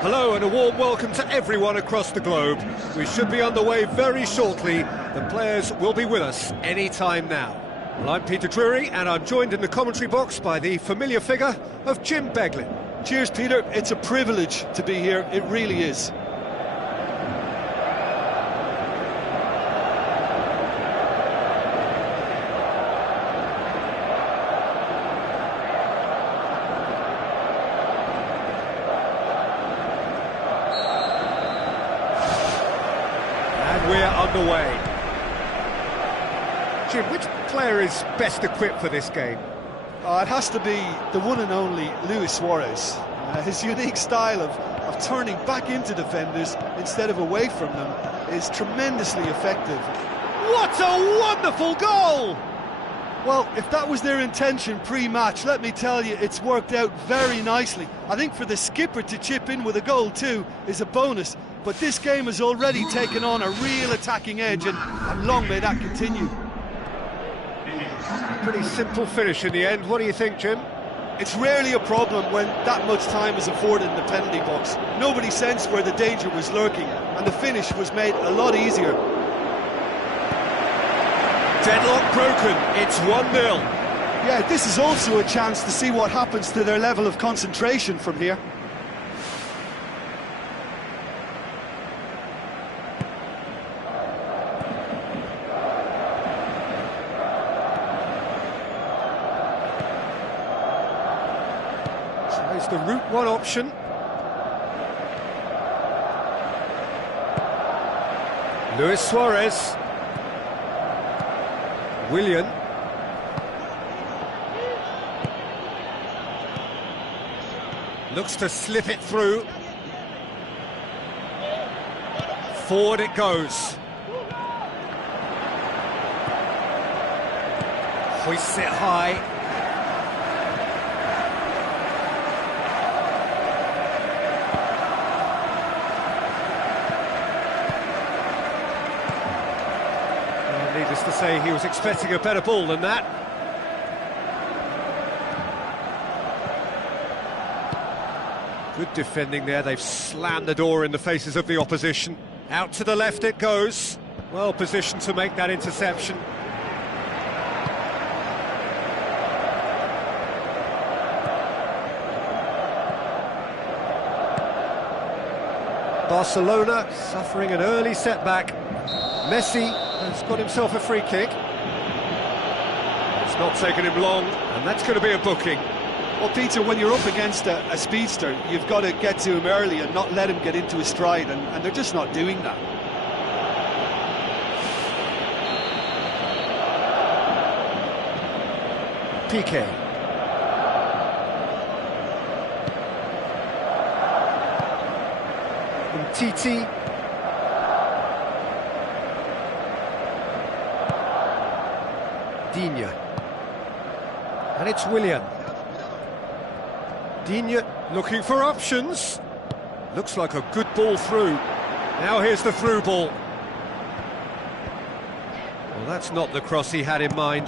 Hello and a warm welcome to everyone across the globe. We should be on the way very shortly. The players will be with us any time now. Well, I'm Peter Drury and I'm joined in the commentary box by the familiar figure of Jim Beglin. Cheers, Peter. It's a privilege to be here. It really is. We're underway. Jim, which player is best equipped for this game? It has to be the one and only Luis Suarez. His unique style of turning back into defenders instead of away from them is tremendously effective. What a wonderful goal! Well, if that was their intention pre-match, let me tell you, it's worked out very nicely. I think for the skipper to chip in with a goal too is a bonus. But this game has already taken on a real attacking edge, and long may that continue. Pretty simple finish in the end. What do you think, Jim? It's rarely a problem when that much time is afforded in the penalty box. Nobody sensed where the danger was lurking, and the finish was made a lot easier. Deadlock broken. It's 1-0. Yeah, this is also a chance to see what happens to their level of concentration from here. It's the route one option. Luis Suarez. Willian. Looks to slip it through. Forward it goes. Hoists it high. Needless to say, he was expecting a better ball than that. Good defending there. They've slammed the door in the faces of the opposition. Out to the left it goes. Well positioned to make that interception. Barcelona suffering an early setback. Messi has got himself a free kick. It's not taken him long, and that's going to be a booking. Well, Peter, when you're up against a speedster, you've got to get to him early and not let him get into his stride, and they're just not doing that. Piqué. Titi. Digne. And it's Willian. Digne looking for options. Looks like a good ball through. Now here's the through ball. Well, that's not the cross he had in mind.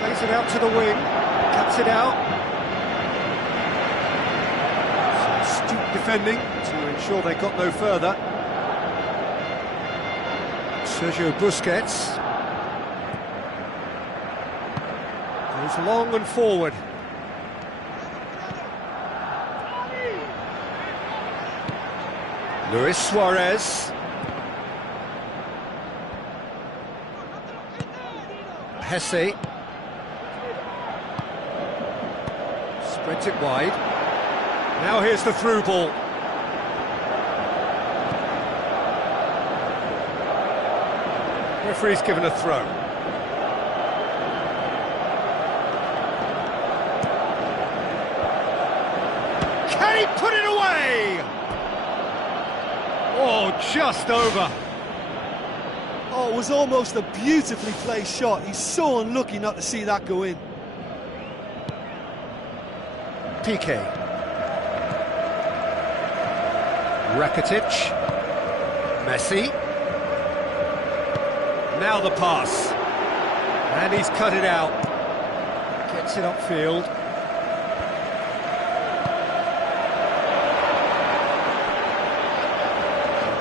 Plays it out to the wing. Cuts it out. Some astute defending to ensure they got no further. Sergio Busquets. Goes long and forward. Luis Suarez. Hesse. Spreads it wide. Now here's the through ball. Referee's given a throw. Can he put it away? Oh, just over. Oh, it was almost a beautifully placed shot. He's so unlucky not to see that go in. Piqué. Rakitic. Messi. Now the pass. And he's cut it out. Gets it upfield.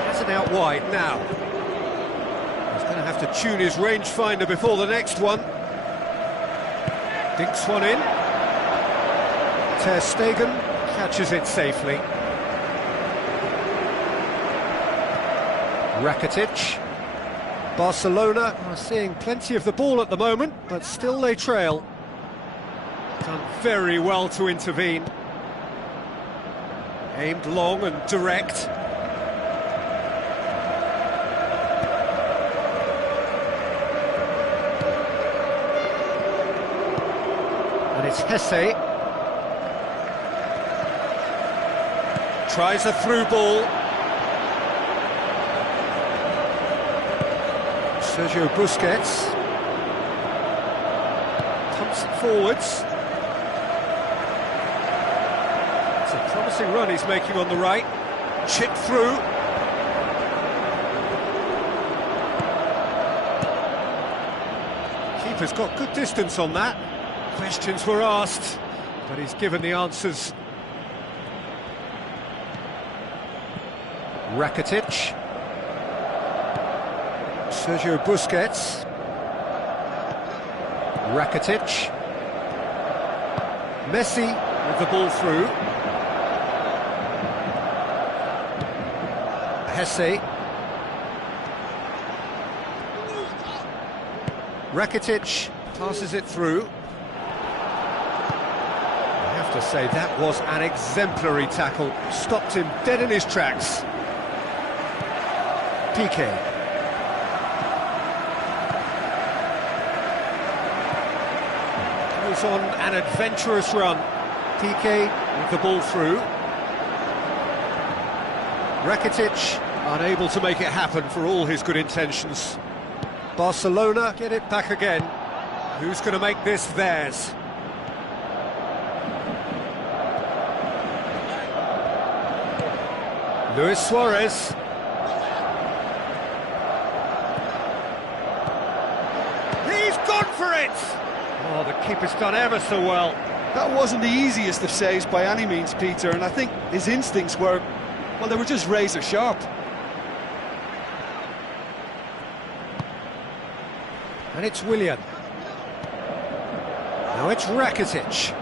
Has it out wide now. He's going to have to tune his rangefinder before the next one. Dinks one in. Ter Stegen catches it safely. Rakitic. Barcelona are seeing plenty of the ball at the moment, but still they trail. Done very well to intervene. Aimed long and direct. And it's Hesse. Tries a through ball. Sergio Busquets pumps it forwards. It's a promising run he's making on the right. Chip through. Keeper's got good distance on that. Questions were asked, but he's given the answers. Rakitic. Sergio Busquets. Rakitic. Messi with the ball through. Hesse. Rakitic passes it through. I have to say that was an exemplary tackle. Stopped him dead in his tracks. Piqué. On an adventurous run. Piqué with the ball through. Rakitic unable to make it happen for all his good intentions. Barcelona get it back again. Who's going to make this theirs? Luis Suarez. He's gone for it! Oh, the keeper's done ever so well. That wasn't the easiest of saves by any means, Peter, and I think his instincts were, well, they were just razor sharp. And it's Willian. Now it's Rakitic.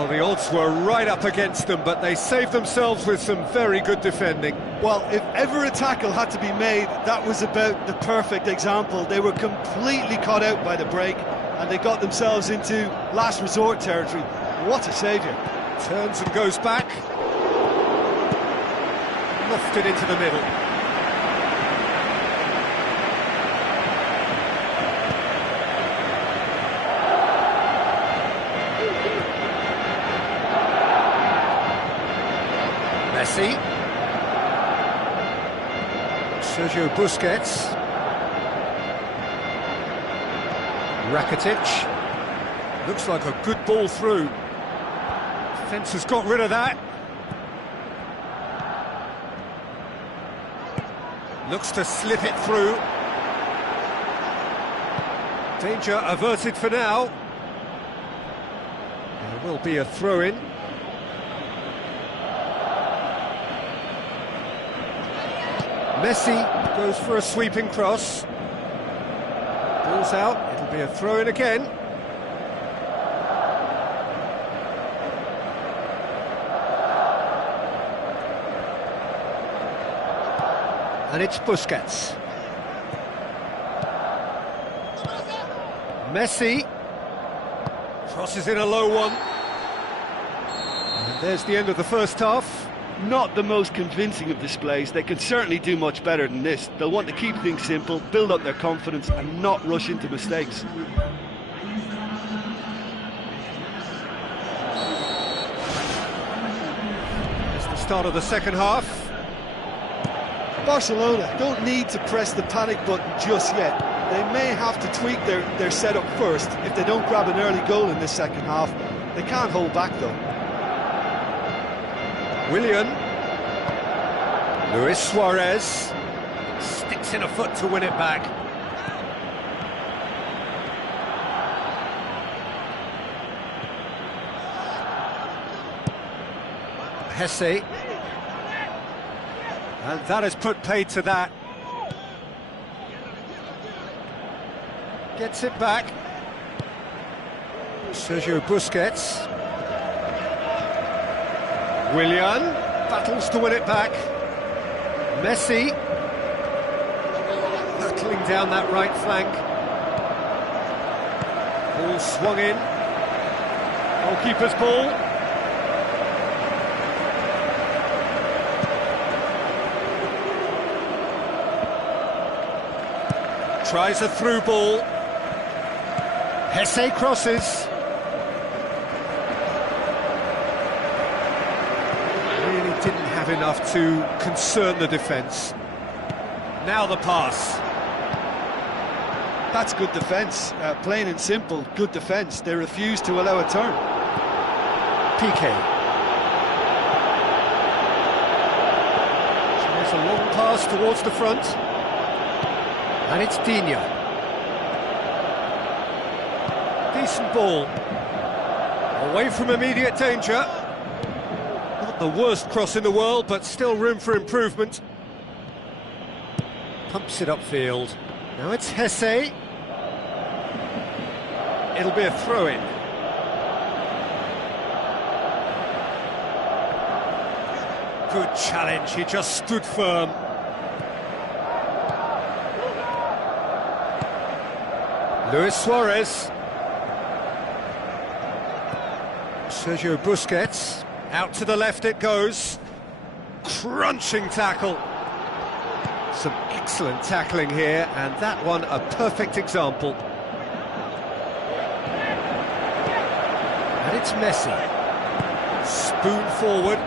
Well, the odds were right up against them, but they saved themselves with some very good defending. Well, if ever a tackle had to be made, that was about the perfect example. They were completely caught out by the break, and they got themselves into last resort territory. What a saviour. Turns and goes back. Lofted into the middle. Messi. Sergio Busquets. Rakitic. Looks like a good ball through. Defence has got rid of that. Looks to slip it through. Danger averted for now. There will be a throw-in. Messi goes for a sweeping cross. Ball's out, it'll be a throw-in again. And it's Busquets. Messi crosses in a low one. And there's the end of the first half. Not the most convincing of displays. They can certainly do much better than this. They'll want to keep things simple, build up their confidence and not rush into mistakes. It's the start of the second half. Barcelona don't need to press the panic button just yet. They may have to tweak their setup first. If they don't grab an early goal in this second half, they can't hold back though. Willian. Luis Suarez sticks in a foot to win it back. Hesse. And that has put paid to that. Gets it back. Sergio Busquets. Willian battles to win it back. Messi hurtling down that right flank. Ball swung in. Goalkeeper's ball. Tries a through ball. Hesse crosses. Really didn't have enough to concern the defence. Now the pass. That's good defence. Plain and simple, good defence. They refuse to allow a turn. Piqué. Tries a long pass towards the front. And it's Digne. Decent ball. Away from immediate danger. Not the worst cross in the world, but still room for improvement. Pumps it upfield. Now it's Hesse. It'll be a throw-in. Good challenge, he just stood firm. Luis Suarez. Sergio Busquets. Out to the left it goes. Crunching tackle. Some excellent tackling here, and that one a perfect example. And it's Messi. Spoon forward.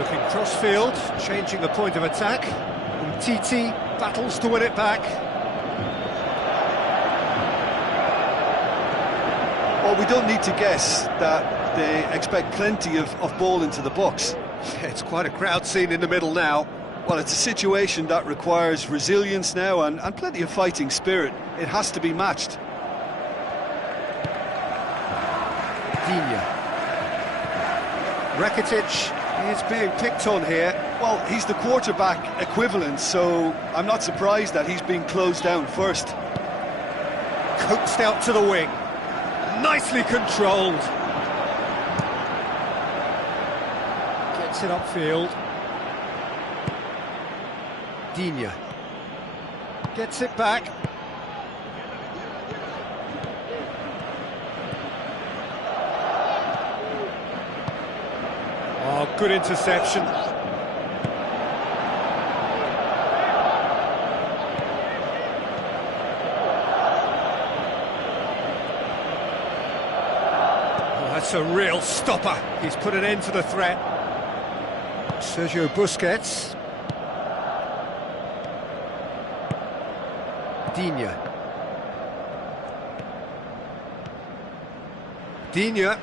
Looking cross-field, changing the point of attack. Umtiti battles to win it back. Well, we don't need to guess that they expect plenty of ball into the box. It's quite a crowd scene in the middle now. Well, it's a situation that requires resilience now and plenty of fighting spirit. It has to be matched. Digne. Rakitic is being picked on here. Well, he's the quarterback equivalent, so I'm not surprised that he's being closed down first. Coaxed out to the wing. Nicely controlled. Gets it upfield. Digne. Gets it back. Oh, good interception. Oh, that's a real stopper. He's put an end to the threat. Sergio Busquets. Digne. Digne.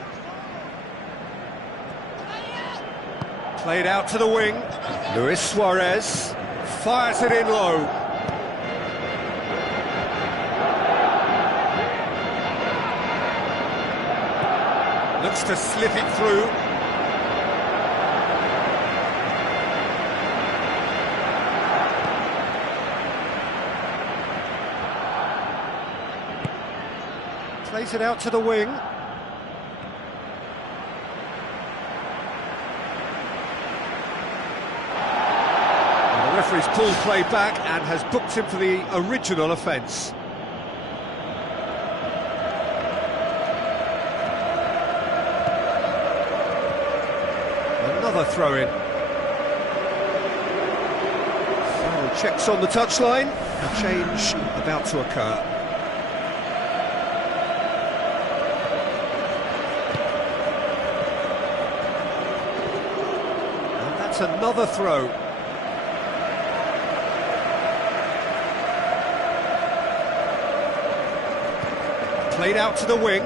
Played out to the wing. Luis Suarez fires it in low. Looks to slip it through. Plays it out to the wing. The referee's pulled play back and has booked him for the original offence. Another throw-in. Foul checks on the touchline. A change about to occur. That's another throw. Played out to the wing.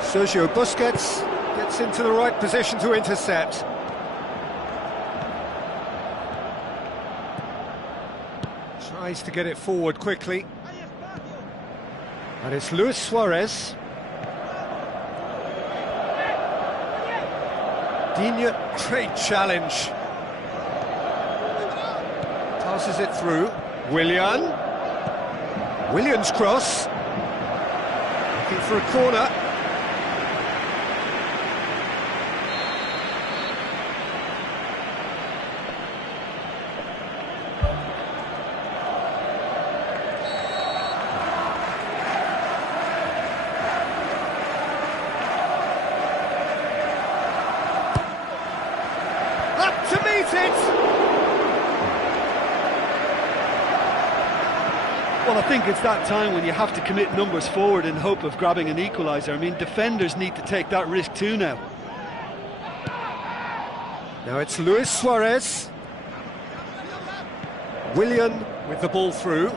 Sergio Busquets gets into the right position to intercept. Tries to get it forward quickly. And it's Luis Suarez. Digne, great challenge. Passes it through. Willian's cross. Looking for a corner. Up to meet it! Well, I think it's that time when you have to commit numbers forward in hope of grabbing an equaliser. I mean, defenders need to take that risk too now. Now it's Luis Suarez. Willian with the ball through.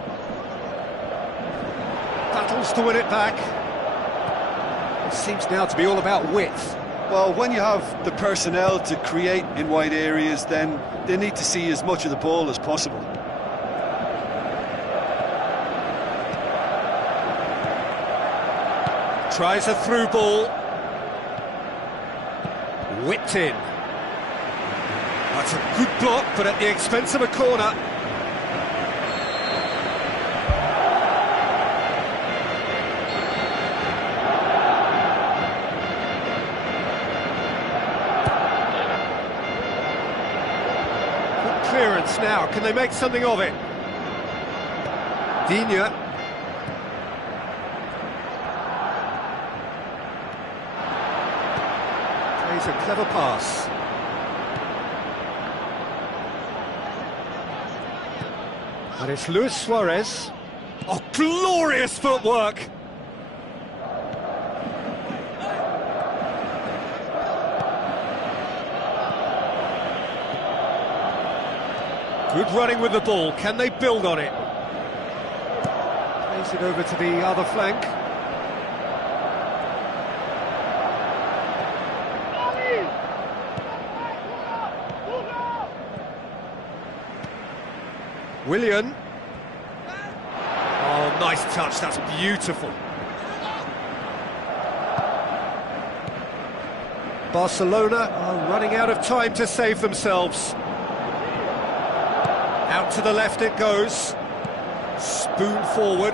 Battles to win it back. It seems now to be all about width. Well, when you have the personnel to create in wide areas, then they need to see as much of the ball as possible. Tries a through ball. Whipped in. That's a good block, but at the expense of a corner. Good clearance now. Can they make something of it? Digne. A clever pass. And it's Luis Suarez. Oh, glorious footwork! Good running with the ball. Can they build on it? Plays it over to the other flank. Willian. Oh, nice touch, that's beautiful. Barcelona are running out of time to save themselves. Out to the left it goes. Spoon forward.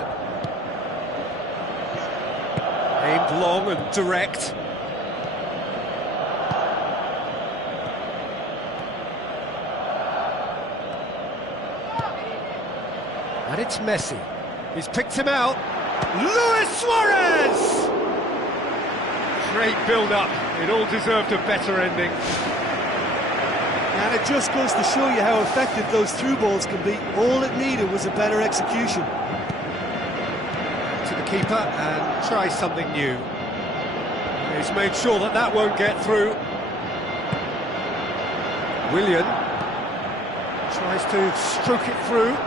Aimed long and direct. And it's Messi. He's picked him out. Luis Suarez! Great build-up. It all deserved a better ending. And it just goes to show you how effective those through balls can be. All it needed was a better execution. To the keeper and try something new. He's made sure that that won't get through. Willian tries to stroke it through.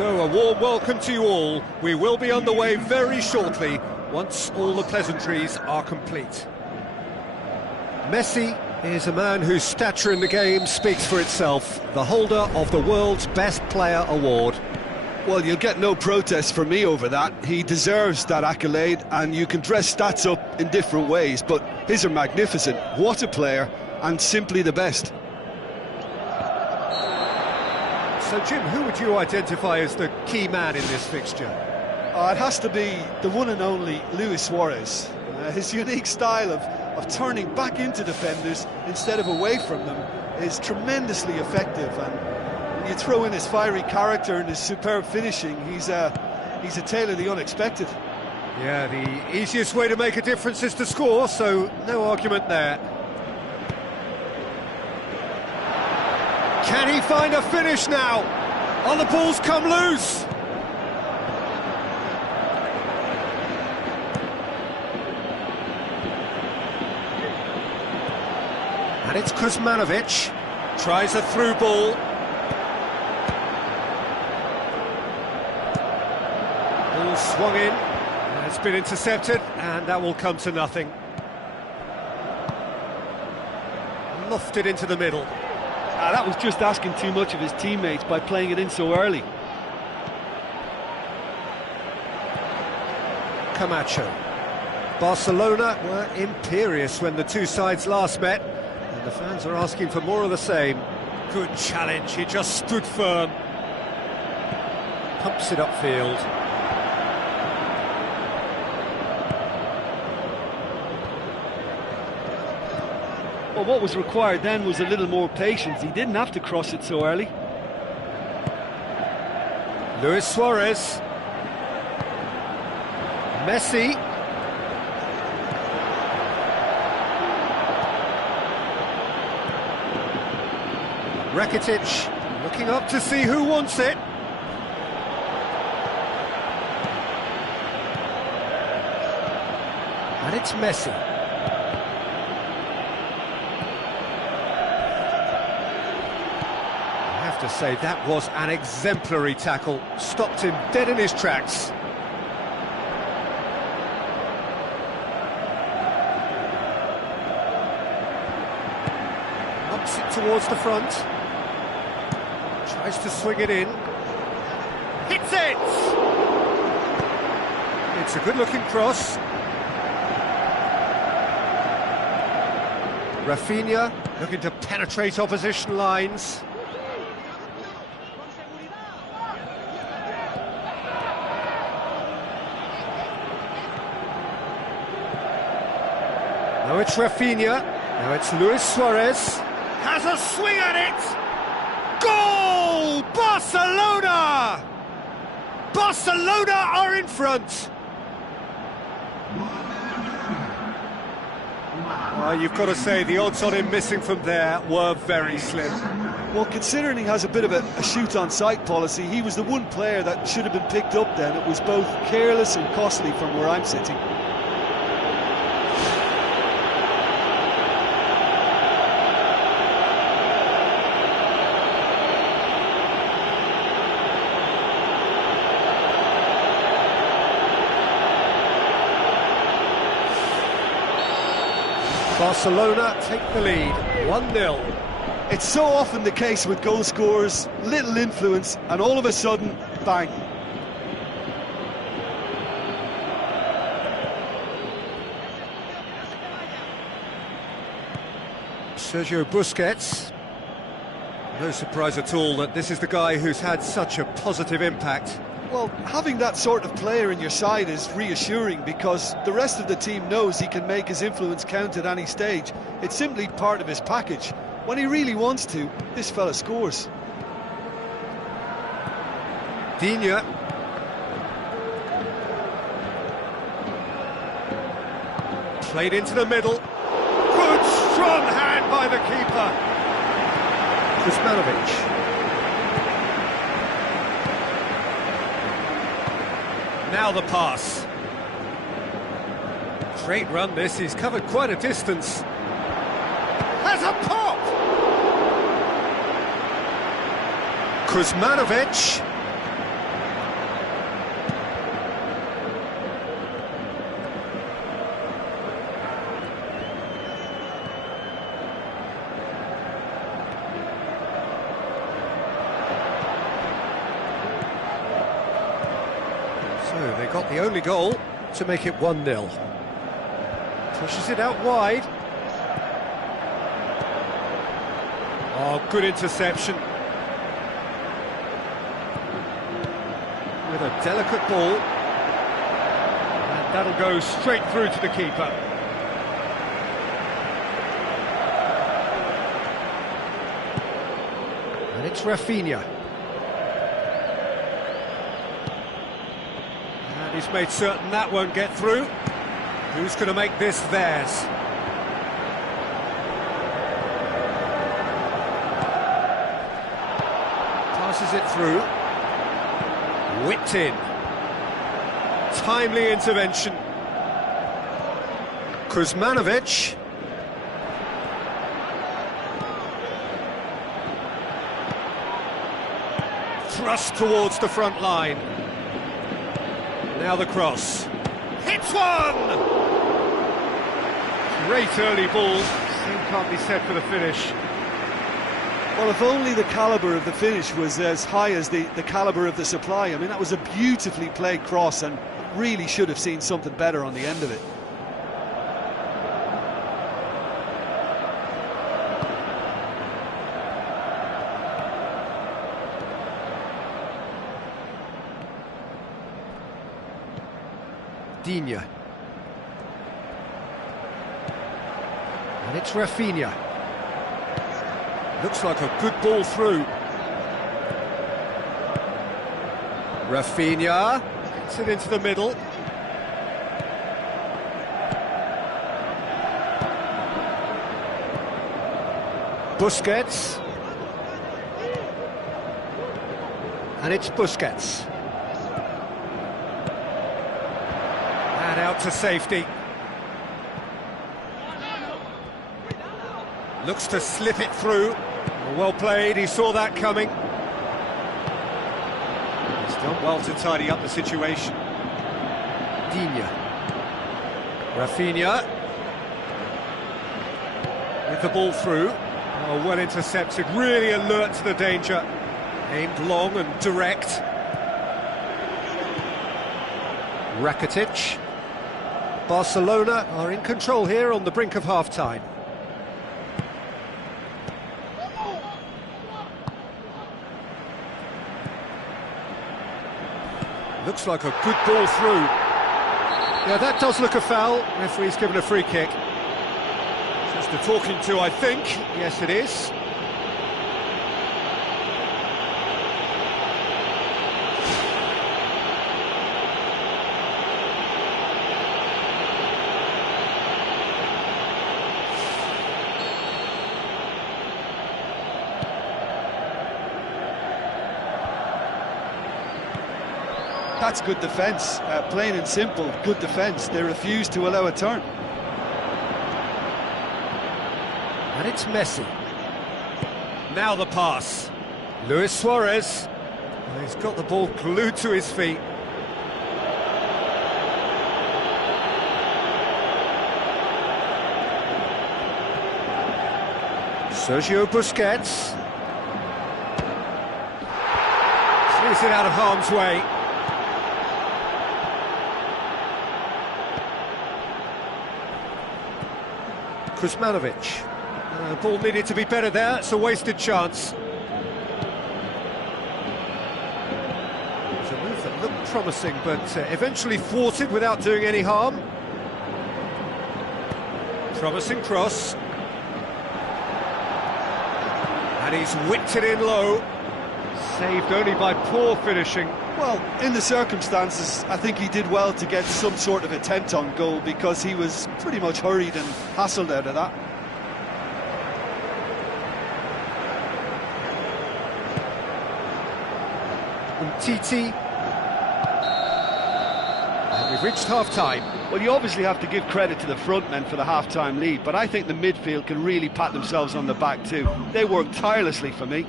So a warm welcome to you all. We will be on the way very shortly, once all the pleasantries are complete. Messi is a man whose stature in the game speaks for itself, the holder of the world's best player award. Well, you'll get no protest from me over that. He deserves that accolade, and you can dress stats up in different ways, but his are magnificent. What a player, and simply the best. So, Jim, who would you identify as the key man in this fixture? It has to be the one and only Luis Suarez. His unique style of turning back into defenders instead of away from them is tremendously effective, and when you throw in his fiery character and his superb finishing, he's a tale of the unexpected. Yeah, the easiest way to make a difference is to score, so no argument there. Can he find a finish now? Oh, the ball's come loose! And it's Kuzmanovic, tries a through ball. Ball swung in, and it's been intercepted, and that will come to nothing. Lofted into the middle. That was just asking too much of his teammates by playing it in so early. Camacho. Barcelona were imperious when the two sides last met, and the fans are asking for more of the same. Good challenge, he just stood firm. Pumps it upfield. Well, what was required then was a little more patience. He didn't have to cross it so early. Luis Suarez. Messi. Rakitic looking up to see who wants it. And it's Messi. I have to say, that was an exemplary tackle. Stopped him dead in his tracks. Knocks it towards the front. Tries to swing it in. Hits it! It's a good-looking cross. Rafinha looking to penetrate opposition lines. Now it's Rafinha. Now it's Luis Suarez. Has a swing at it! Goal! Barcelona! Barcelona are in front! You've got to say, the odds on him missing from there were very slim. Well, considering he has a bit of a shoot-on-sight policy, he was the one player that should have been picked up then. It was both careless and costly from where I'm sitting. Barcelona take the lead, 1-0. It's so often the case with goal scorers, little influence, and all of a sudden, bang. Sergio Busquets. No surprise at all that this is the guy who's had such a positive impact. Well, having that sort of player in your side is reassuring because the rest of the team knows he can make his influence count at any stage. It's simply part of his package. When he really wants to, this fella scores. Digne. Played into the middle. Good strong hand by the keeper. Kuzmanovic. Now the pass. Great run this, he's covered quite a distance. Has a pop! Kuzmanovic. So they got the only goal to make it 1-0. Pushes it out wide. Oh, good interception. with a delicate ball. And that'll go straight through to the keeper. And it's Rafinha. And he's made certain that won't get through. Who's going to make this theirs? Passes it through. Whipped in. Timely intervention. Kuzmanovic. Thrust towards the front line. Now the cross. Hits one! Great early ball. Same can't be said for the finish. Well, if only the calibre of the finish was as high as the calibre of the supply. I mean, that was a beautifully played cross and really should have seen something better on the end of it. Digne. And it's Rafinha. Looks like a good ball through. Rafinha gets it into the middle. Busquets. And it's Busquets. And out to safety. Looks to slip it through. Well played, he saw that coming. He's done well to tidy up the situation. Digne. Rafinha. With the ball through. Oh, well intercepted, really alert to the danger. Aimed long and direct. Rakitic. Barcelona are in control here on the brink of half-time. Looks like a good ball through. Yeah, that does look a foul. Referee's given a free kick. Just a talking to, I think. Yes, it is. That's good defence, plain and simple, good defence. They refuse to allow a turn. And it's Messi. Now the pass. Luis Suarez. Well, he's got the ball glued to his feet. Sergio Busquets. Clears it out of harm's way. Kuzmanovic. Ball needed to be better there, it's a wasted chance. It's a move that looked promising, but eventually thwarted without doing any harm. Promising cross. And he's whipped it in low. Saved only by poor finishing. Well, in the circumstances, I think he did well to get some sort of attempt on goal because he was pretty much hurried and hassled out of that. Umtiti. And we've reached half-time. Well, you obviously have to give credit to the front men for the half-time lead, but I think the midfield can really pat themselves on the back too. They worked tirelessly for me.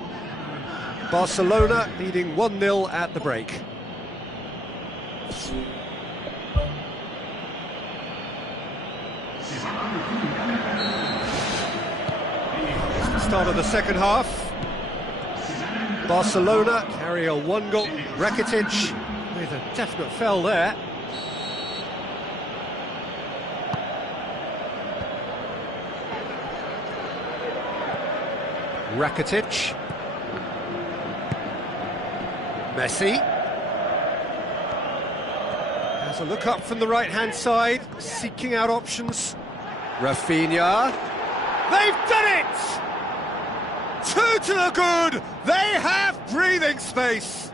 Barcelona leading 1-0 at the break. It's the start of the second half. Barcelona carry a one-goal. Rakitic with a definite foul there. Rakitic. Messi. a look up from the right-hand side, seeking out options. Rafinha. They've done it! 2 to the good! They have breathing space!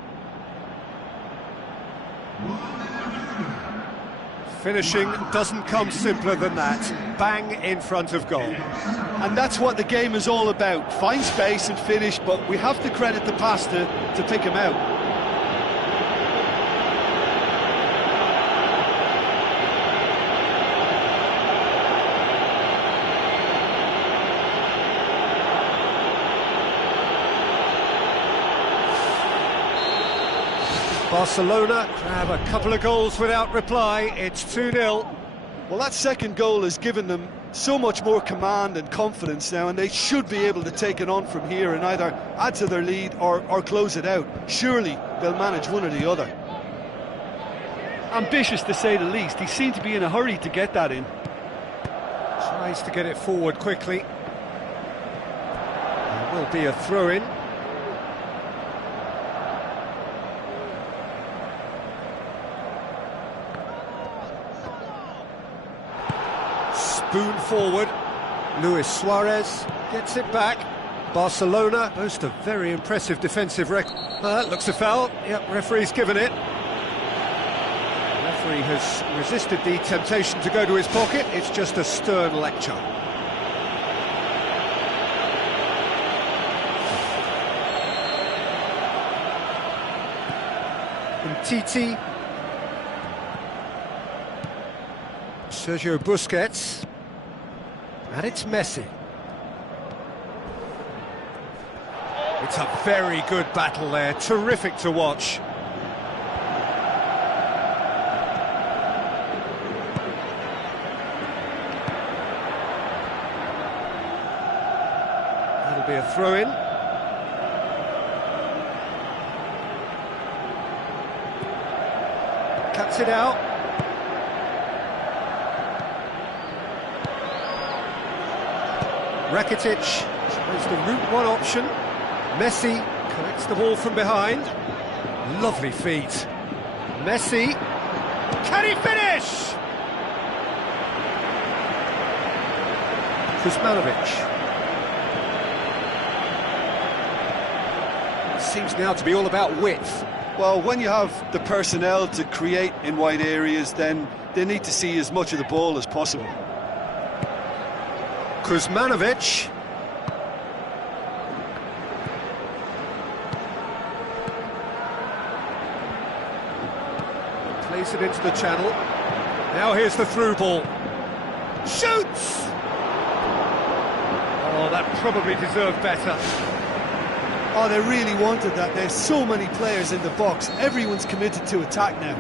Finishing doesn't come simpler than that. Bang in front of goal. And that's what the game is all about. Find space and finish, but we have to credit the pass to pick him out. Barcelona grab a couple of goals without reply. It's 2-0. Well, that second goal has given them so much more command and confidence now, and they should be able to take it on from here and either add to their lead or close it out. Surely they'll manage one or the other. Ambitious to say the least. He seemed to be in a hurry to get that in. Tries to get it forward quickly. There will be a throw-in. Spoon forward. Luis Suarez gets it back. Barcelona boast a very impressive defensive record. That looks a foul. Yep, referee's given it. The referee has resisted the temptation to go to his pocket. It's just a stern lecture. Titi. Sergio Busquets. And it's Messi. It's a very good battle there, terrific to watch. That'll be a throw-in. Cuts it out. Rakitic tries the route one option. Messi collects the ball from behind. Lovely feet. Messi. Can he finish? Kuzmanovic. Seems now to be all about width. Well, when you have the personnel to create in wide areas, then they need to see as much of the ball as possible. Kuzmanovic. Plays it into the channel. Now here's the through ball. Shoots! Oh, that probably deserved better. Oh, they really wanted that. There's so many players in the box. Everyone's committed to attack now.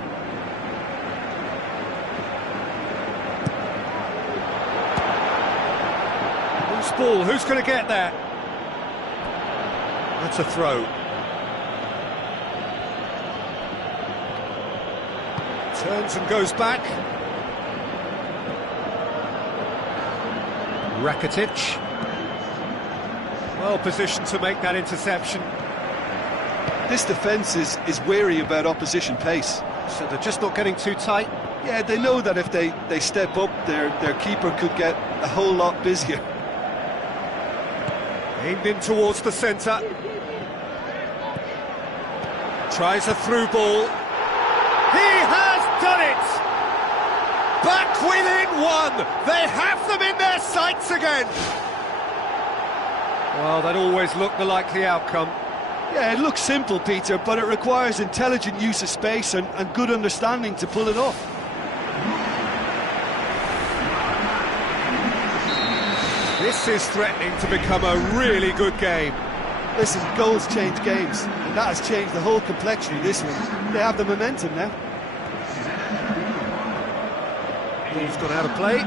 Ball, who's going to get that? That's a throw. Turns and goes back. Rakitic. Well positioned to make that interception. This defence is wary about opposition pace. So they're just not getting too tight? Yeah, they know that if they step up, their keeper could get a whole lot busier. Aimed in towards the centre. Tries a through ball. He has done it! Back within one! They have them in their sights again! Well, that always looked the likely outcome. Yeah, it looks simple, Peter, but it requires intelligent use of space and good understanding to pull it off. This is threatening to become a really good game. Listen, goals change games, and that has changed the whole complexion of this one. They have the momentum now. Ball's gone out of play.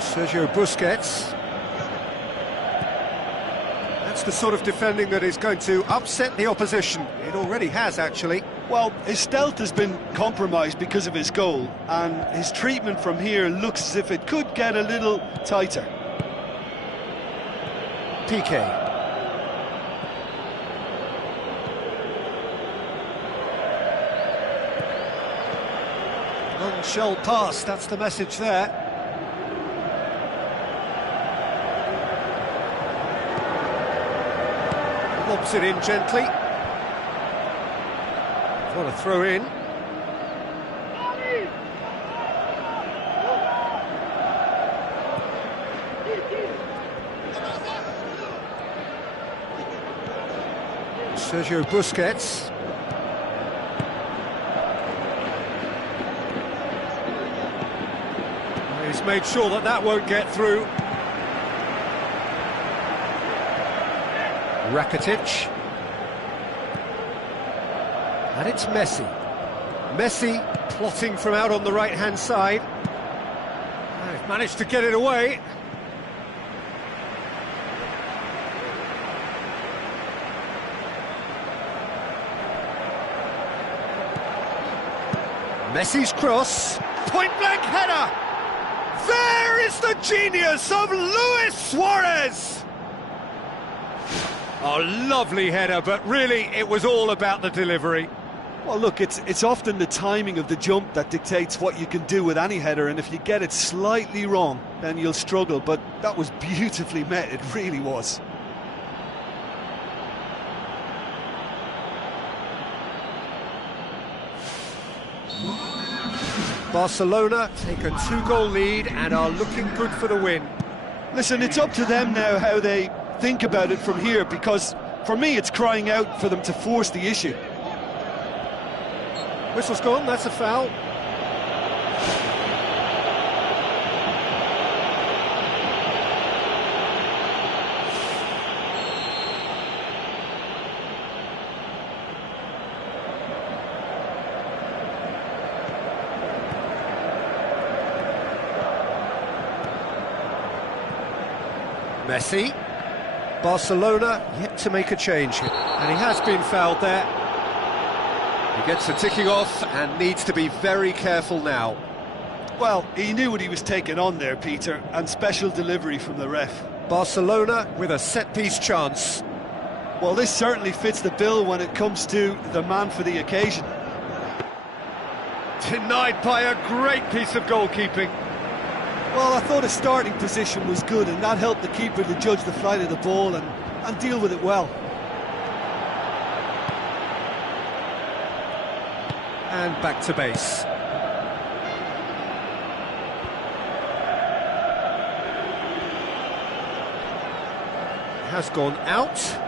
Sergio Busquets. That's the sort of defending that is going to upset the opposition. It already has, actually. Well, his stealth has been compromised because of his goal, and his treatment from here looks as if it could get a little tighter. Piqué. Unshelled pass, that's the message there. Lobs it in gently. What a throw in. Sergio Busquets. He's made sure that that won't get through. Rakitic. And it's Messi. Messi plotting from out on the right-hand side. They've managed to get it away. Messi's cross. Point-blank header! There is the genius of Luis Suarez! Oh, lovely header, but really it was all about the delivery. Well, look, it's often the timing of the jump that dictates what you can do with any header, and if you get it slightly wrong, then you'll struggle, but that was beautifully met, it really was. Barcelona take a 2-goal lead and are looking good for the win. Listen, it's up to them now how they think about it from here, because for me it's crying out for them to force the issue. Whistle's gone, that's a foul. Messi. Barcelona yet to make a change here, and he has been fouled there. He gets a ticking off and needs to be very careful now. Well, he knew what he was taking on there, Peter, and special delivery from the ref. Barcelona with a set-piece chance. Well, this certainly fits the bill when it comes to the man for the occasion. Denied by a great piece of goalkeeping. Well, I thought his starting position was good, and that helped the keeper to judge the flight of the ball and deal with it well. And back to base. Has gone out.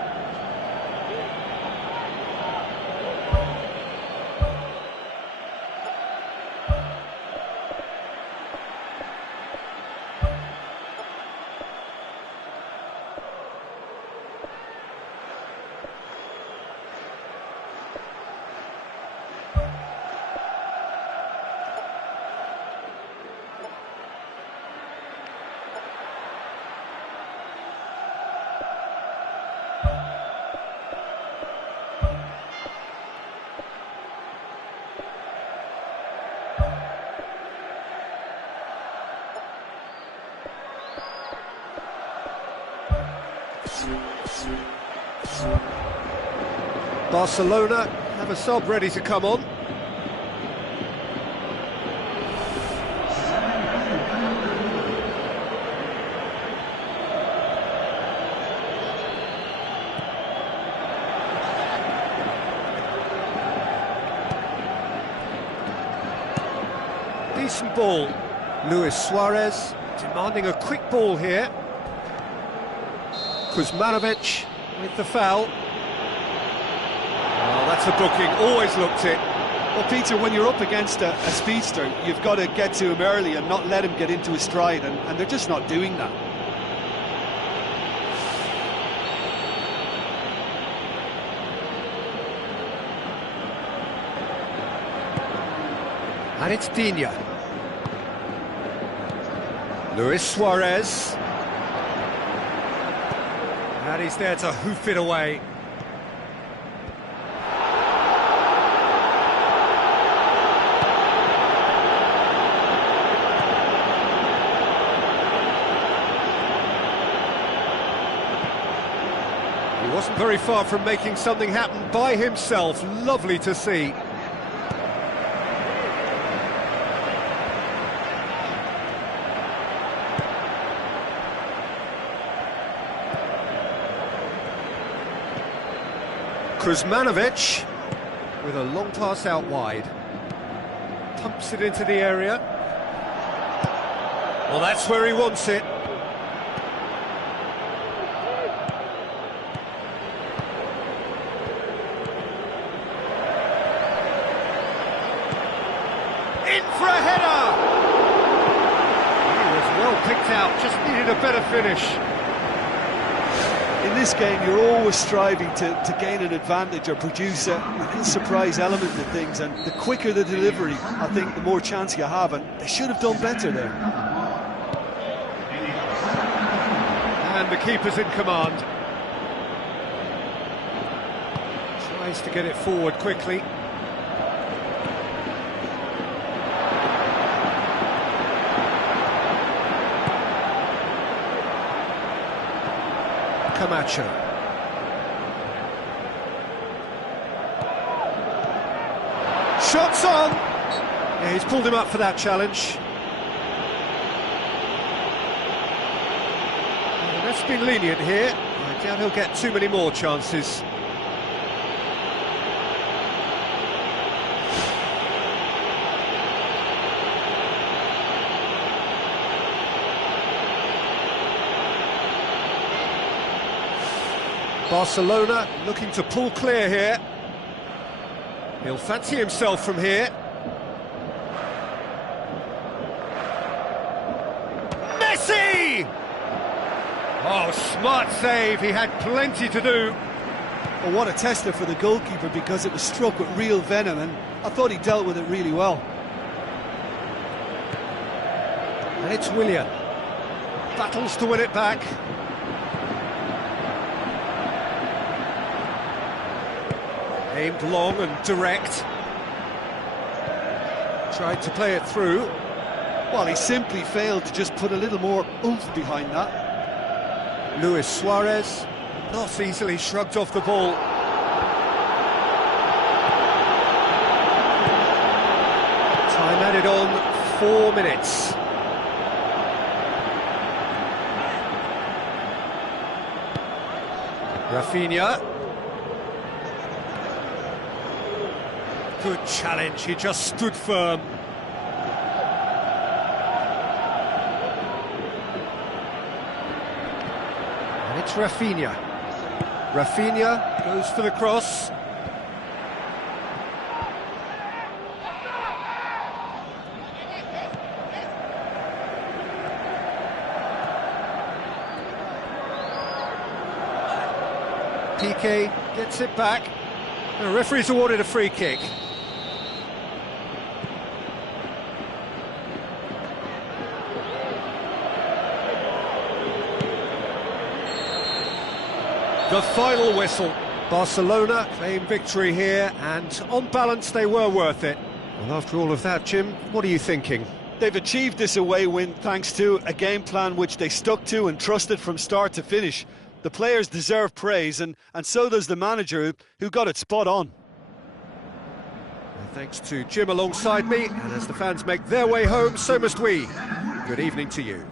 Barcelona have a sub ready to come on. Decent ball. Luis Suarez demanding a quick ball here. Kuzmanovic with the foul. Oh, that's a booking, always looked it. Well, Peter, when you're up against a speedster, you've got to get to him early and not let him get into his stride, and they're just not doing that. And it's Digne. Luis Suarez. And he's there to hoof it away. He wasn't very far from making something happen by himself. Lovely to see. Kuzmanovic with a long pass out wide. Pumps it into the area. Well, that's where he wants it. In for a header! He was well picked out, just needed a better finish. In this game, you're always striving to gain an advantage or produce a little surprise element to things, and the quicker the delivery, I think, the more chance you have, and they should have done better there. And the keeper's in command. Tries to get it forward quickly. Camacho. Shots on! Yeah, he's pulled him up for that challenge. That's been lenient here. I doubt he'll get too many more chances. Barcelona looking to pull clear here. He'll fancy himself from here. Messi! Oh, smart save, he had plenty to do. Well, what a tester for the goalkeeper, because it was struck with real venom, and I thought he dealt with it really well. And it's Willian. Battles to win it back. Aimed long and direct. Tried to play it through. Well, he simply failed to just put a little more oomph behind that. Luis Suarez, not easily shrugged off the ball. Time added on 4 minutes. Rafinha. Good challenge, he just stood firm. And it's Rafinha. Rafinha goes for the cross. Piqué gets it back. The referee's awarded a free kick. The final whistle. Barcelona claim victory here, and on balance they were worth it. Well, after all of that, Jim, what are you thinking? They've achieved this away win thanks to a game plan which they stuck to and trusted from start to finish. The players deserve praise, and so does the manager, who got it spot on. Well, thanks to Jim alongside me, and as the fans make their way home, so must we. Good evening to you.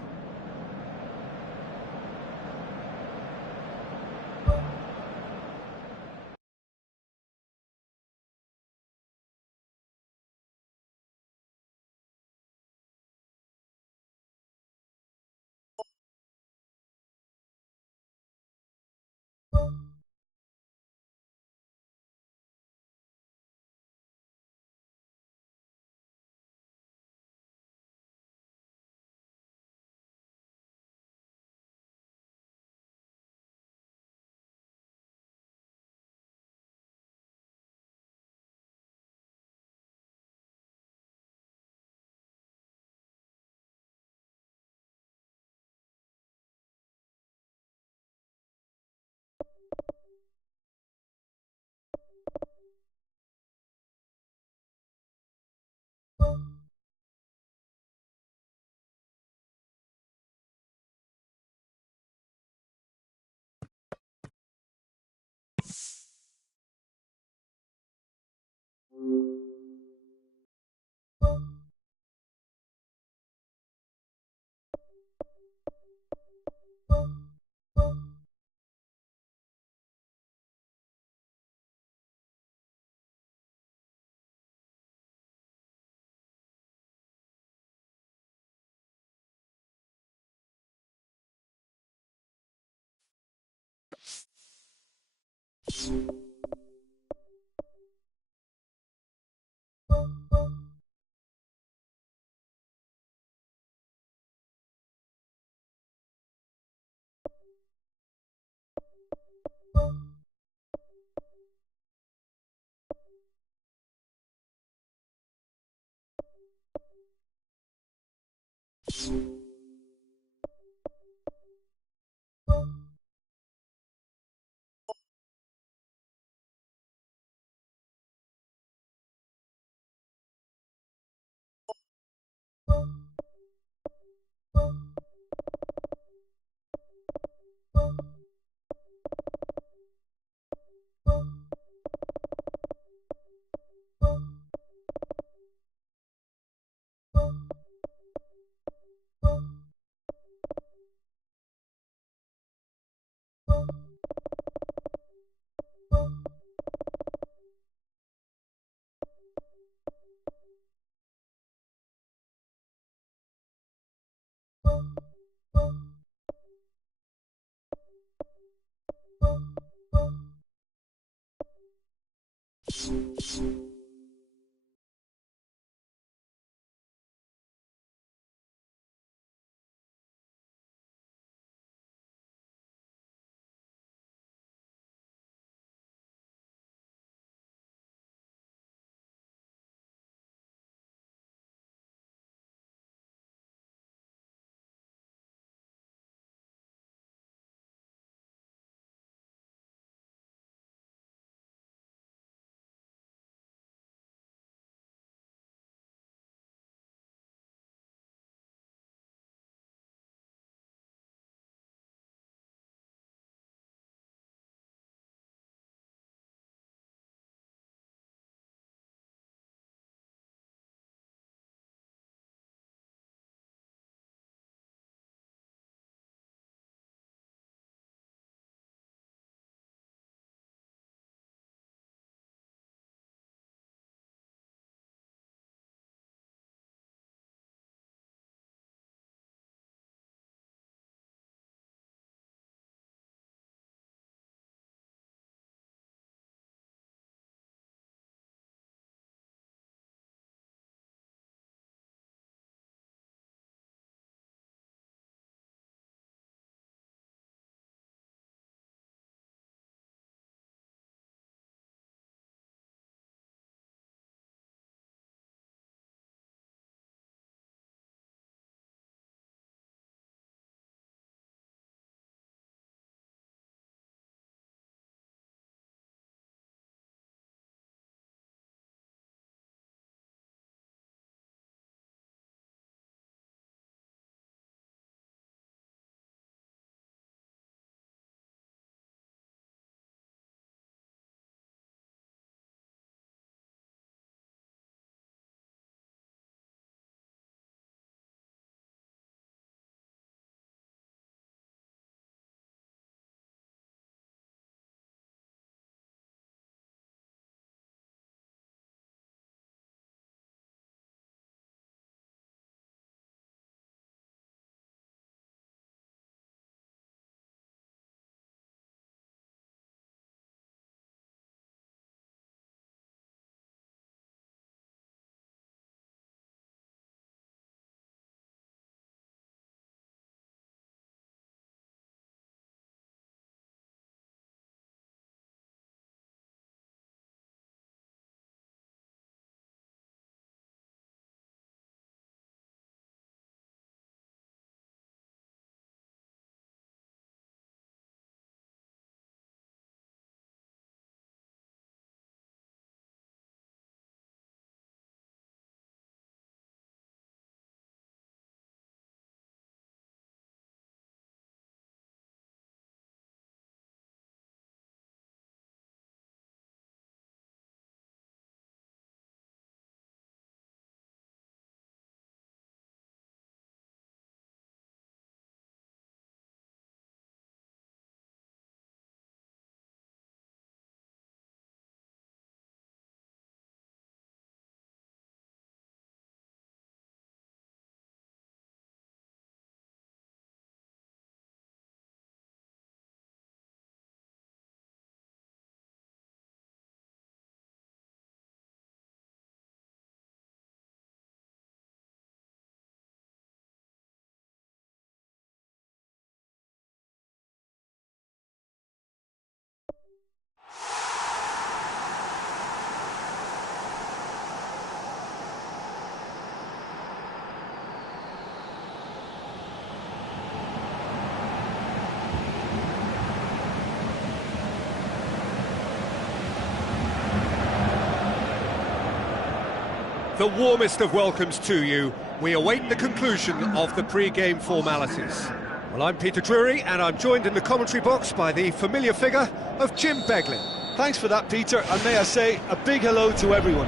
the warmest of welcomes to you. We await the conclusion of the pre-game formalities. Well, I'm Peter Drury, and I'm joined in the commentary box by the familiar figure of Jim Beglin. Thanks for that, Peter, and may I say a big hello to everyone.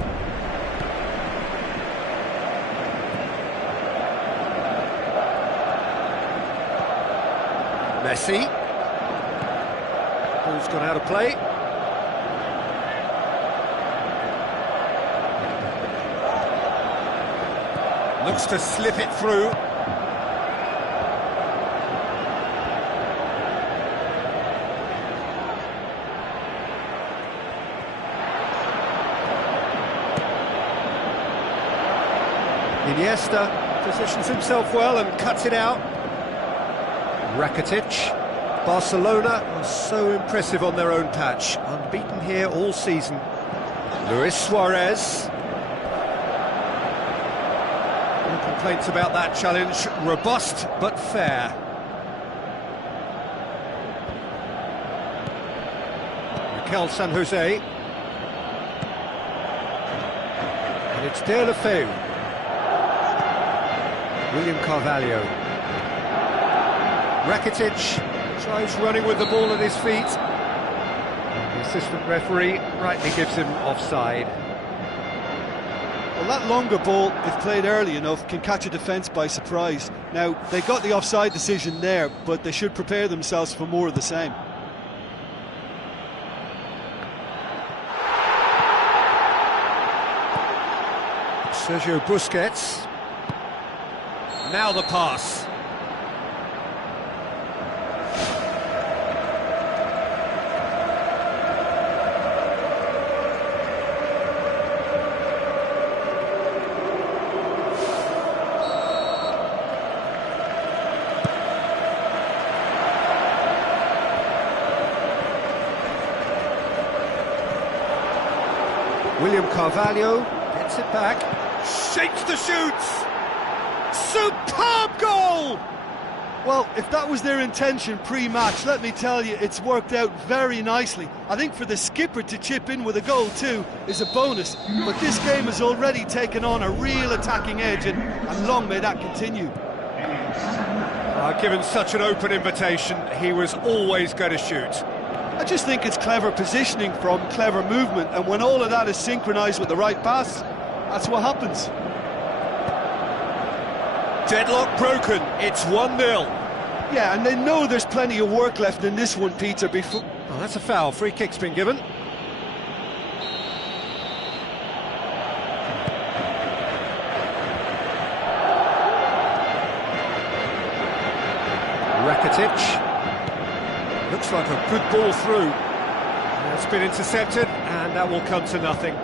Messi. Ball's gone out of play. Looks to slip it through. Iniesta positions himself well and cuts it out. Rakitic. Barcelona are so impressive on their own patch, unbeaten here all season. Luis Suarez. No complaints about that challenge, robust but fair. Mikel San Jose. And it's De La Feu. William Carvalho. Rakitic tries running with the ball at his feet. The assistant referee rightly gives him offside. Well, that longer ball, if played early enough, can catch a defence by surprise. Now, they got the offside decision there, but they should prepare themselves for more of the same. Sergio Busquets. Now the pass. William Carvalho gets it back, shapes the shoots. Superb goal! Well, if that was their intention pre-match, let me tell you, it's worked out very nicely. I think for the skipper to chip in with a goal too is a bonus, but this game has already taken on a real attacking edge, and long may that continue. Given such an open invitation, he was always going to shoot. I just think it's clever positioning from clever movement, and when all of that is synchronised with the right pass, that's what happens. Deadlock broken, it's 1-0. Yeah, and they know there's plenty of work left in this one, Peter, before... Oh, that's a foul, free kick's been given. Rakitic. Looks like a good ball through. It's been intercepted, and that will come to nothing.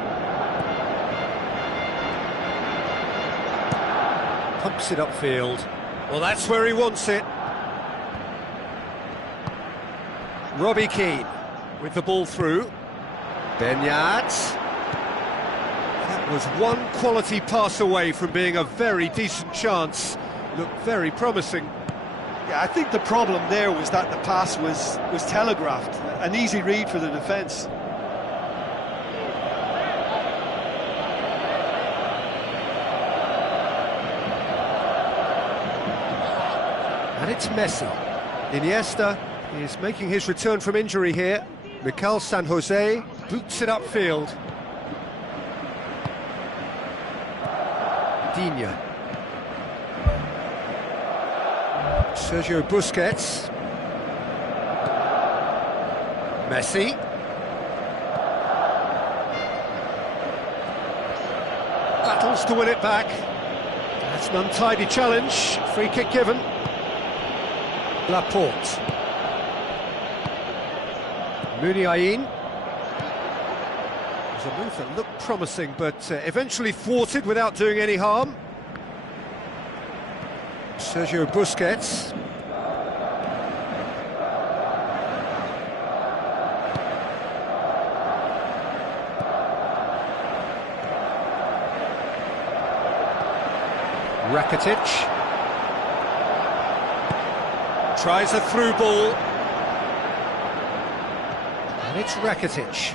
Pumps it upfield. Well, that's where he wants it. Robbie Keane with the ball through. Benyat. That was one quality pass away from being a very decent chance. Looked very promising. Yeah, I think the problem there was that the pass was telegraphed. An easy read for the defence. And it's Messi. Iniesta is making his return from injury here. Mikel San Jose boots it upfield. Digne. Sergio Busquets. Messi. Battles to win it back. That's an untidy challenge. Free kick given. Laporte. Muniain. It was a move that looked promising, but eventually thwarted without doing any harm. Sergio Busquets. Rakitic. Tries a through ball. And it's Rakitic.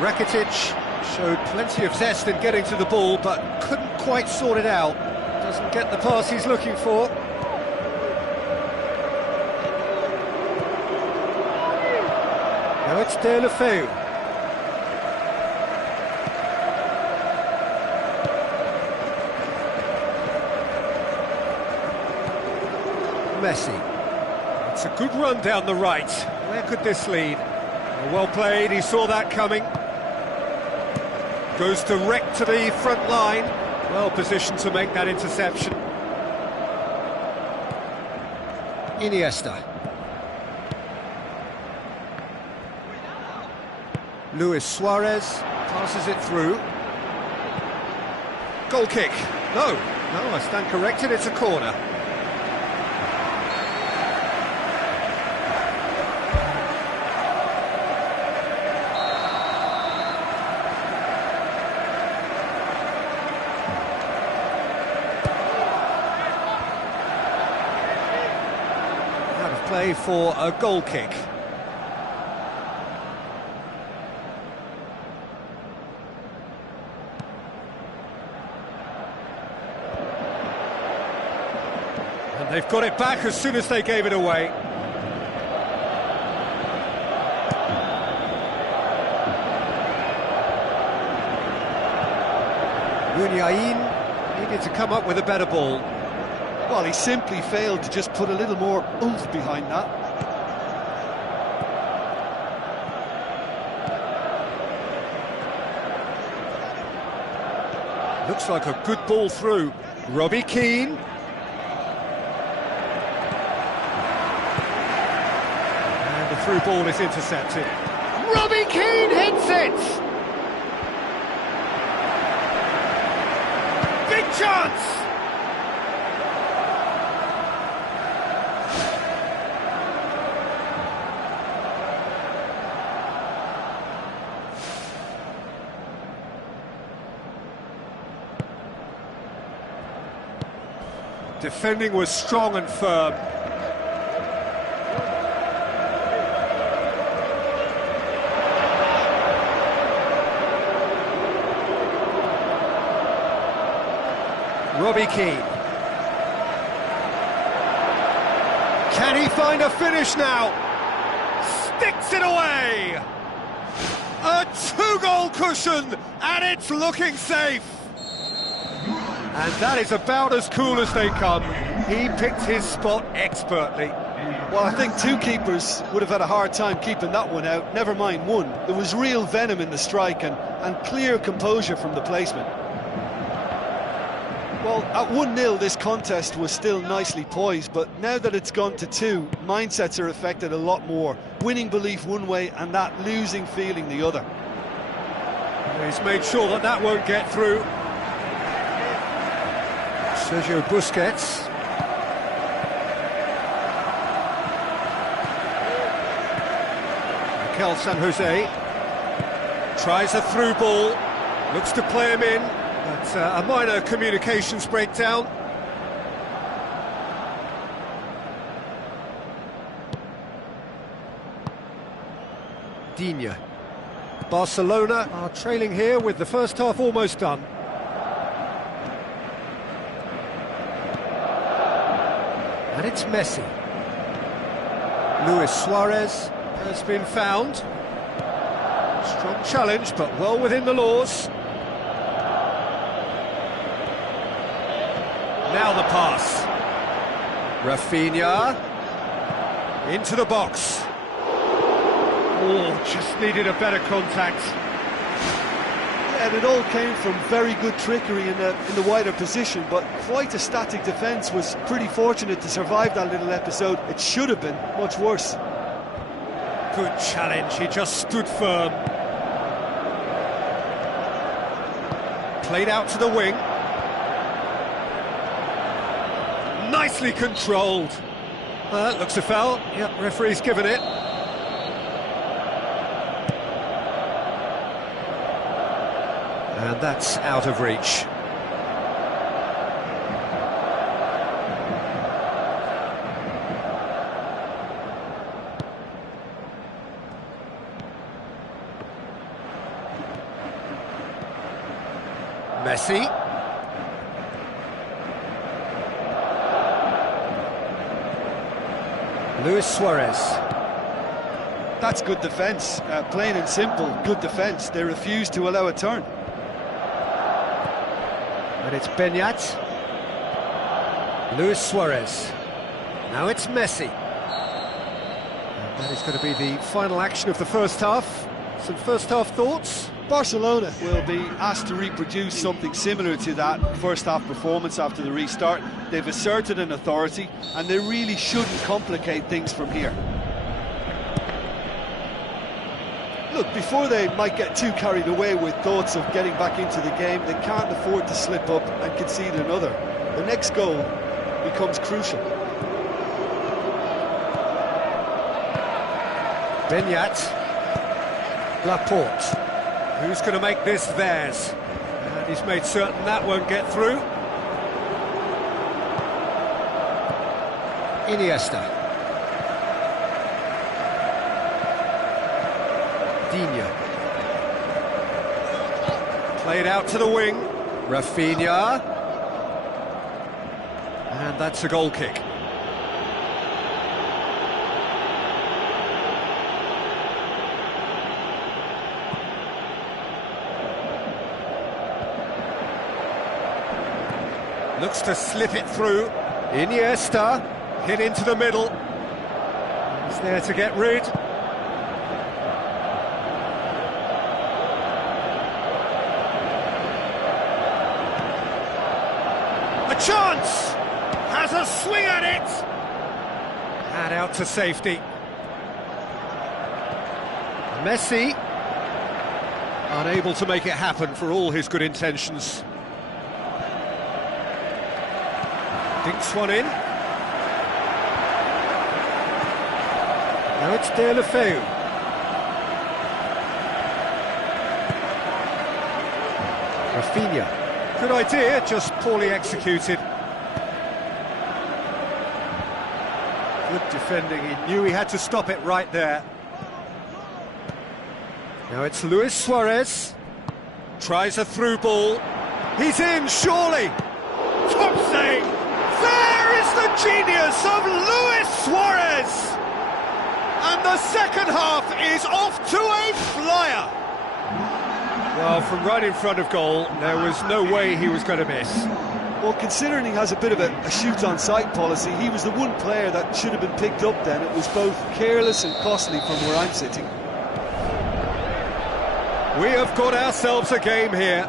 Rakitic showed plenty of zest in getting to the ball, but couldn't quite sort it out. Doesn't get the pass he's looking for. Now it's De La Feu. Messi. It's a good run down the right. Where could this lead? Well played, he saw that coming. Goes direct to the front line. Well positioned to make that interception. Iniesta. Luis Suarez passes it through. Goal kick. No, I stand corrected, it's a corner. Play for a goal kick. And they've got it back as soon as they gave it away. Muniain needed to come up with a better ball. Well, he simply failed to just put a little more oomph behind that. Looks like a good ball through. Robbie Keane. And the through ball is intercepted. Robbie Keane hits it! Big chance! Defending was strong and firm. Robbie Keane. Can he find a finish now? Sticks it away! A two-goal cushion, and it's looking safe. And that is about as cool as they come. He picked his spot expertly. Well, I think two keepers would have had a hard time keeping that one out, never mind one. There was real venom in the strike and clear composure from the placement. Well, at 1-0 this contest was still nicely poised, but now that it's gone to 2, mindsets are affected a lot more. Winning belief one way and that losing feeling the other. He's made sure that that won't get through. Sergio Busquets. Mikel San Jose tries a through ball, looks to play him in, but a minor communications breakdown. Digne. Barcelona are trailing here with the first half almost done. And it's Messi. Luis Suarez has been found. Strong challenge, but well within the laws. Now the pass. Rafinha into the box. Oh, just needed a better contact. And it all came from very good trickery in the wider position, but quite a static defence. Was pretty fortunate to survive that little episode. It should have been much worse. Good challenge, he just stood firm. Played out to the wing. Nicely controlled. That looks a foul. Yep, referee's given it. And that's out of reach. Messi. Luis Suarez. That's good defence, plain and simple, good defence. They refuse to allow a turn. And it's Benyat. Luis Suarez. Now it's Messi. And that is going to be the final action of the first half. Some first half thoughts? Barcelona will be asked to reproduce something similar to that first half performance after the restart. They've asserted an authority and they really shouldn't complicate things from here. Look, before they might get too carried away with thoughts of getting back into the game, they can't afford to slip up and concede another. The next goal becomes crucial. Benyat. Laporte. Who's going to make this theirs? And he's made certain that won't get through. Iniesta. Digne. Played out to the wing. Rafinha. And that's a goal kick. Looks to slip it through. Iniesta, hit into the middle. He's there to get rid. A chance! Has a swing at it! And out to safety. Messi, unable to make it happen for all his good intentions. Dinks one in. Now it's De La Feu. Rafinha. Good idea, just poorly executed. Good defending, he knew he had to stop it right there. Now it's Luis Suarez. Tries a through ball. He's in, surely! Top save! There is the genius of Luis Suarez! And the second half is off to a flyer! Well, from right in front of goal, there was no way he was going to miss. Well, considering he has a bit of a shoot-on-sight policy, he was the one player that should have been picked up then. It was both careless and costly from where I'm sitting. We have got ourselves a game here.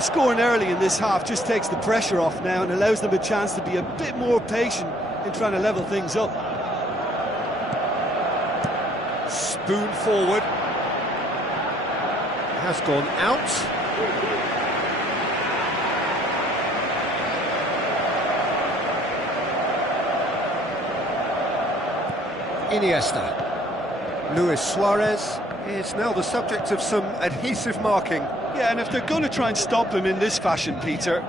Scoring early in this half just takes the pressure off now and allows them a chance to be a bit more patient in trying to level things up. Spoon forward. Has gone out. Iniesta. Luis Suarez is now the subject of some adhesive marking. Yeah, and if they're going to try and stop him in this fashion, Peter,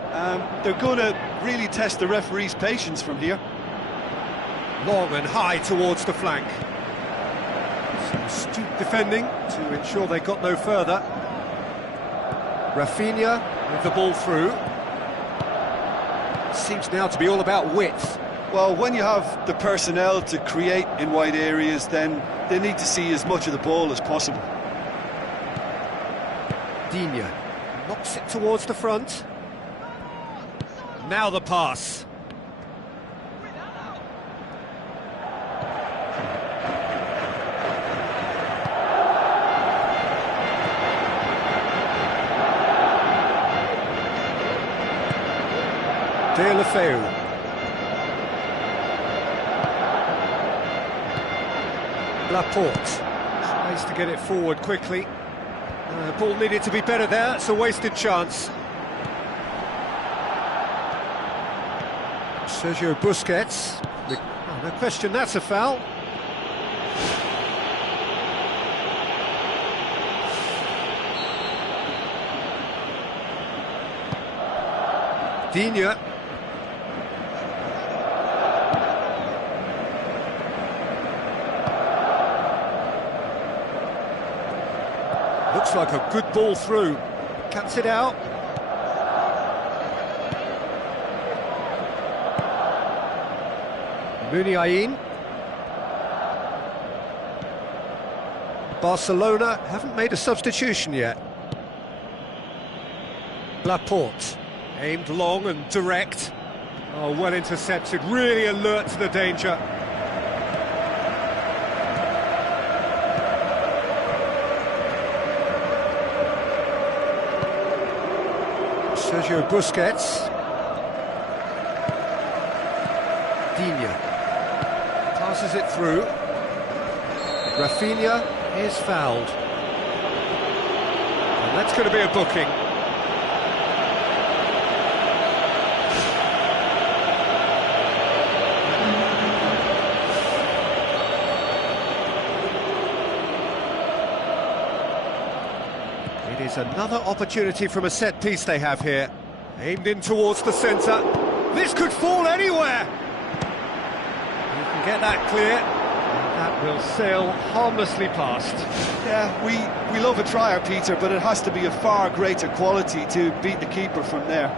they're going to really test the referee's patience from here. Long and high towards the flank. Some astute defending to ensure they got no further. Rafinha with the ball through. Seems now to be all about width. Well, when you have the personnel to create in wide areas, then they need to see as much of the ball as possible. Digne knocks it towards the front. Now the pass. De La Feu. Laporte tries to get it forward quickly. Ball needed to be better there, it's a wasted chance. Sergio Busquets. Oh, no question, that's a foul. Digne. Looks like a good ball through. Cuts it out. Muniain. Barcelona haven't made a substitution yet. Laporte, aimed long and direct. Oh, well intercepted, really alert to the danger. Sergio Busquets. Digne passes it through. Rafinha is fouled. And that's going to be a booking. It is another opportunity from a set piece they have here. Aimed in towards the centre. This could fall anywhere. You can get that clear. And that will sail harmlessly past. Yeah, we love a trier, Peter, but it has to be a far greater quality to beat the keeper from there.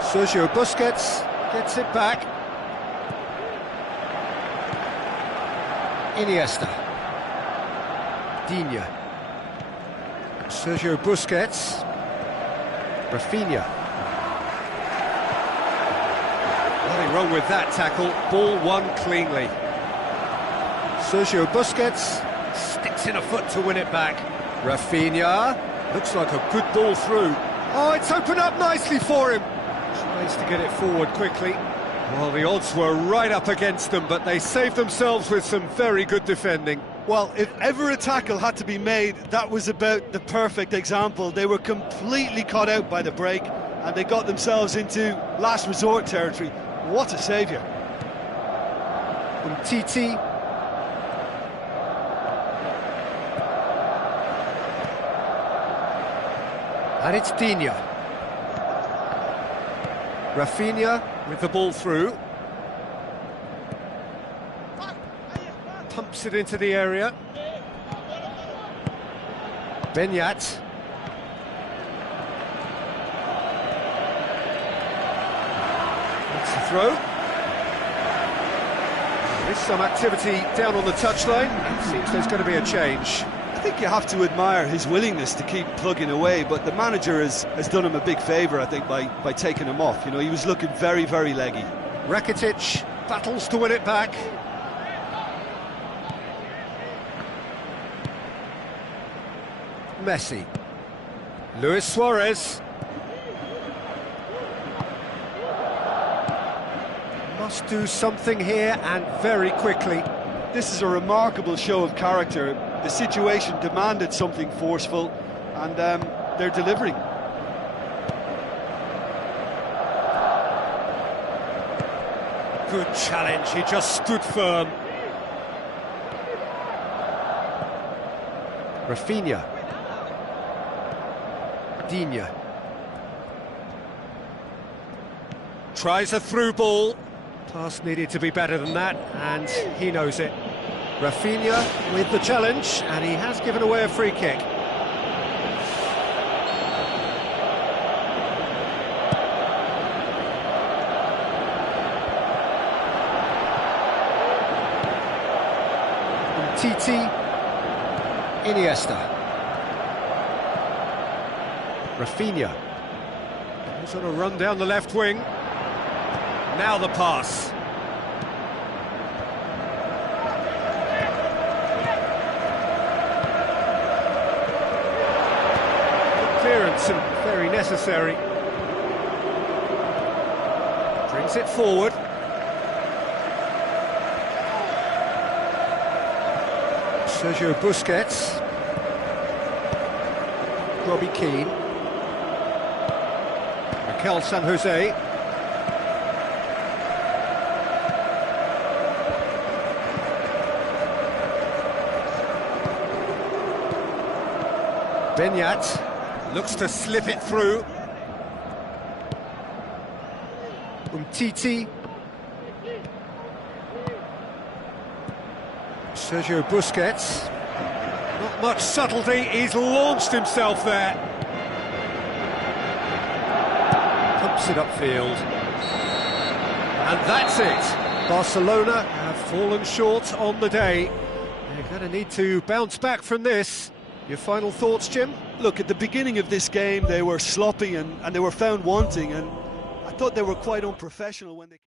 Sergio Busquets gets it back. Iniesta. Digne. Sergio Busquets. Rafinha. Nothing wrong with that tackle. Ball won cleanly. Sergio Busquets sticks in a foot to win it back. Rafinha. Looks like a good ball through. Oh, it's opened up nicely for him. Tries to get it forward quickly. Well, the odds were right up against them, but they saved themselves with some very good defending. Well, if ever a tackle had to be made, that was about the perfect example. They were completely caught out by the break, and they got themselves into last resort territory. What a saviour. Titi. And it's Digne. Rafinha with the ball through. Pumps it into the area. Benyat. That's the throw. There's some activity down on the touchline. It seems there's going to be a change. I think you have to admire his willingness to keep plugging away, but the manager has done him a big favour, I think, by taking him off. You know, he was looking very, very leggy. Rakitic battles to win it back. Messi. Luis Suarez. Must do something here, and very quickly. This is a remarkable show of character. The situation demanded something forceful, and they're delivering. Good challenge, he just stood firm. Rafinha. Digne. Tries a through ball. Pass needed to be better than that, and he knows it. Rafinha with the challenge, and he has given away a free kick. Titi. Iniesta. Rafinha. He's on a run down the left wing. Now the pass. Good clearance and very necessary. Brings it forward. Sergio Busquets. Robbie Keane. Mikel San Jose. Benyat looks to slip it through. Titi. Sergio Busquets. Not Not much subtlety, he's launched himself there. Pumps it upfield. And that's it. Barcelona have fallen short on the day. They're going to need to bounce back from this. Your final thoughts, Jim? Look, at the beginning of this game, they were sloppy and they were found wanting, and I thought they were quite unprofessional when they...